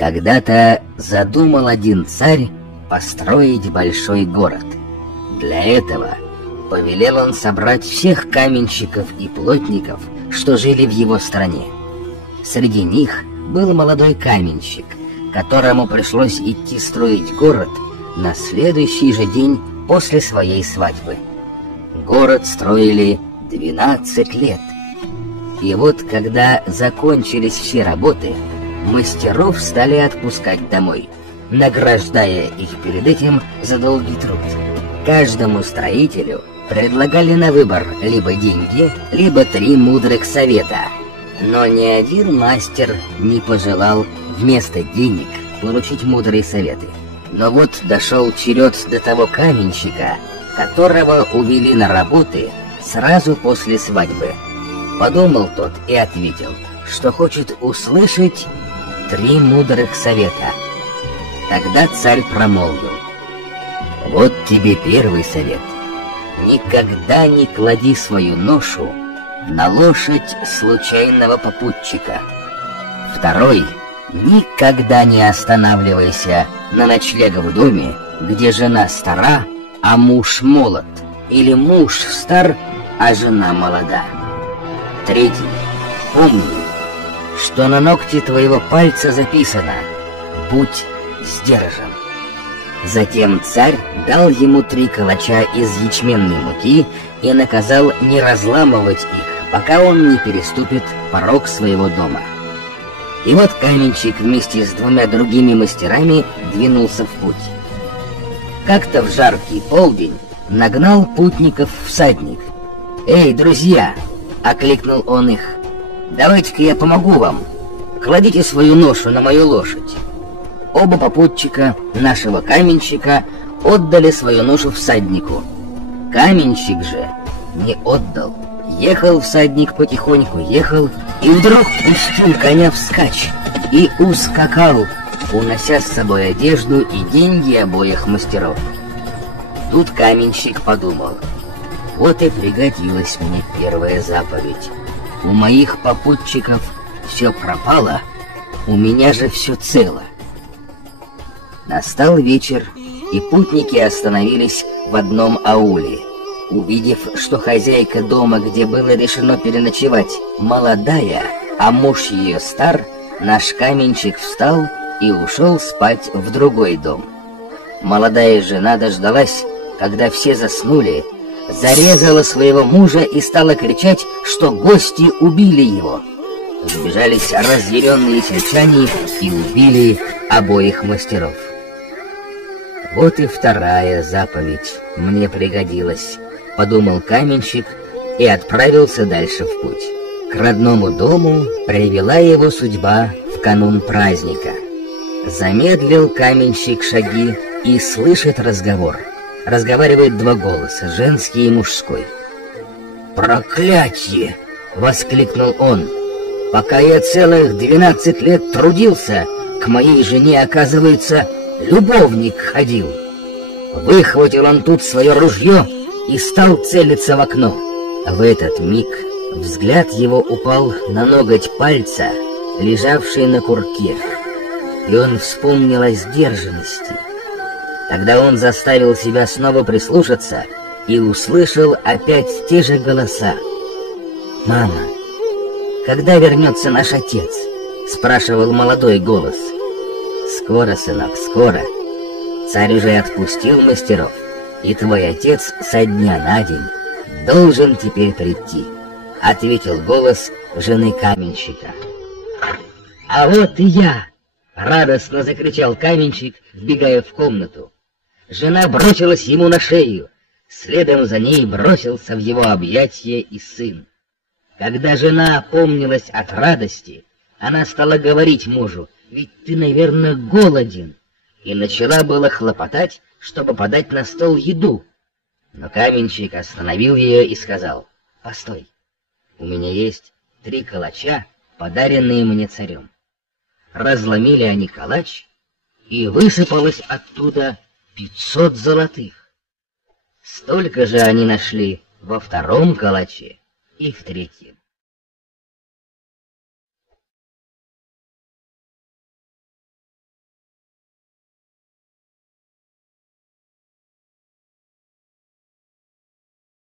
Когда-то задумал один царь построить большой город. Для этого повелел он собрать всех каменщиков и плотников, что жили в его стране. Среди них был молодой каменщик, которому пришлось идти строить город на следующий же день после своей свадьбы. Город строили 12 лет. И вот, когда закончились все работы, мастеров стали отпускать домой, награждая их перед этим за долгий труд. Каждому строителю предлагали на выбор либо деньги, либо 3 мудрых совета. Но ни один мастер не пожелал вместо денег получить мудрые советы. Но вот дошел черед до того каменщика, которого увели на работы сразу после свадьбы. Подумал тот и ответил, что хочет услышать 3 мудрых совета. Тогда царь промолвил: «Вот тебе первый совет. Никогда не клади свою ношу на лошадь случайного попутчика. Второй: никогда не останавливайся на ночлег в доме, где жена стара, а муж молод, или муж стар, а жена молода. Третий: помни, что на ногте твоего пальца записано: будь сдержан». Затем царь дал ему 3 калача из ячменной муки и наказал не разламывать их, пока он не переступит порог своего дома. И вот каменщик вместе с 2 другими мастерами двинулся в путь. Как-то в жаркий полдень нагнал путников всадник. «Эй, друзья!» — окликнул он их. «Давайте-ка я помогу вам. Кладите свою ношу на мою лошадь». Оба попутчика нашего каменщика отдали свою ношу всаднику. Каменщик же не отдал. Ехал всадник потихоньку, ехал, и вдруг пустил коня вскачь и ускакал, унося с собой одежду и деньги обоих мастеров. Тут каменщик подумал: вот и пригодилась мне первая заповедь. У моих попутчиков все пропало, у меня же все цело. Настал вечер, и путники остановились в одном ауле. Увидев, что хозяйка дома, где было решено переночевать, молодая, а муж ее стар, наш каменщик встал и ушел спать в другой дом. Молодая жена дождалась, когда все заснули, зарезала своего мужа и стала кричать, что гости убили его. Сбежались разъяренные сельчане и убили обоих мастеров. Вот и вторая заповедь мне пригодилась, подумал каменщик и отправился дальше в путь. К родному дому привела его судьба в канун праздника. Замедлил каменщик шаги и слышит разговор. Разговаривают 2 голоса, женский и мужской. «Проклятье!» — воскликнул он. «Пока я целых 12 лет трудился, к моей жене, оказывается, любовник ходил». Выхватил он тут свое ружье и стал целиться в окно. В этот миг взгляд его упал на ноготь пальца, лежавший на курке, и он вспомнил о сдержанности. Тогда он заставил себя снова прислушаться и услышал опять те же голоса. «Мама, когда вернется наш отец?» — спрашивал молодой голос. «Скоро, сынок, скоро. Царь уже отпустил мастеров, и твой отец со дня на день должен теперь прийти», — ответил голос жены каменщика. «А вот и я!» — радостно закричал каменщик, вбегая в комнату. Жена бросилась ему на шею, следом за ней бросился в его объятия и сын. Когда жена опомнилась от радости, она стала говорить мужу: «Ведь ты, наверное, голоден», и начала было хлопотать, чтобы подать на стол еду. Но каменщик остановил ее и сказал: «Постой, у меня есть 3 калача, подаренные мне царем». Разломили они калач, и высыпалось оттуда 500 золотых. Столько же они нашли во 2-м калаче и в 3-м.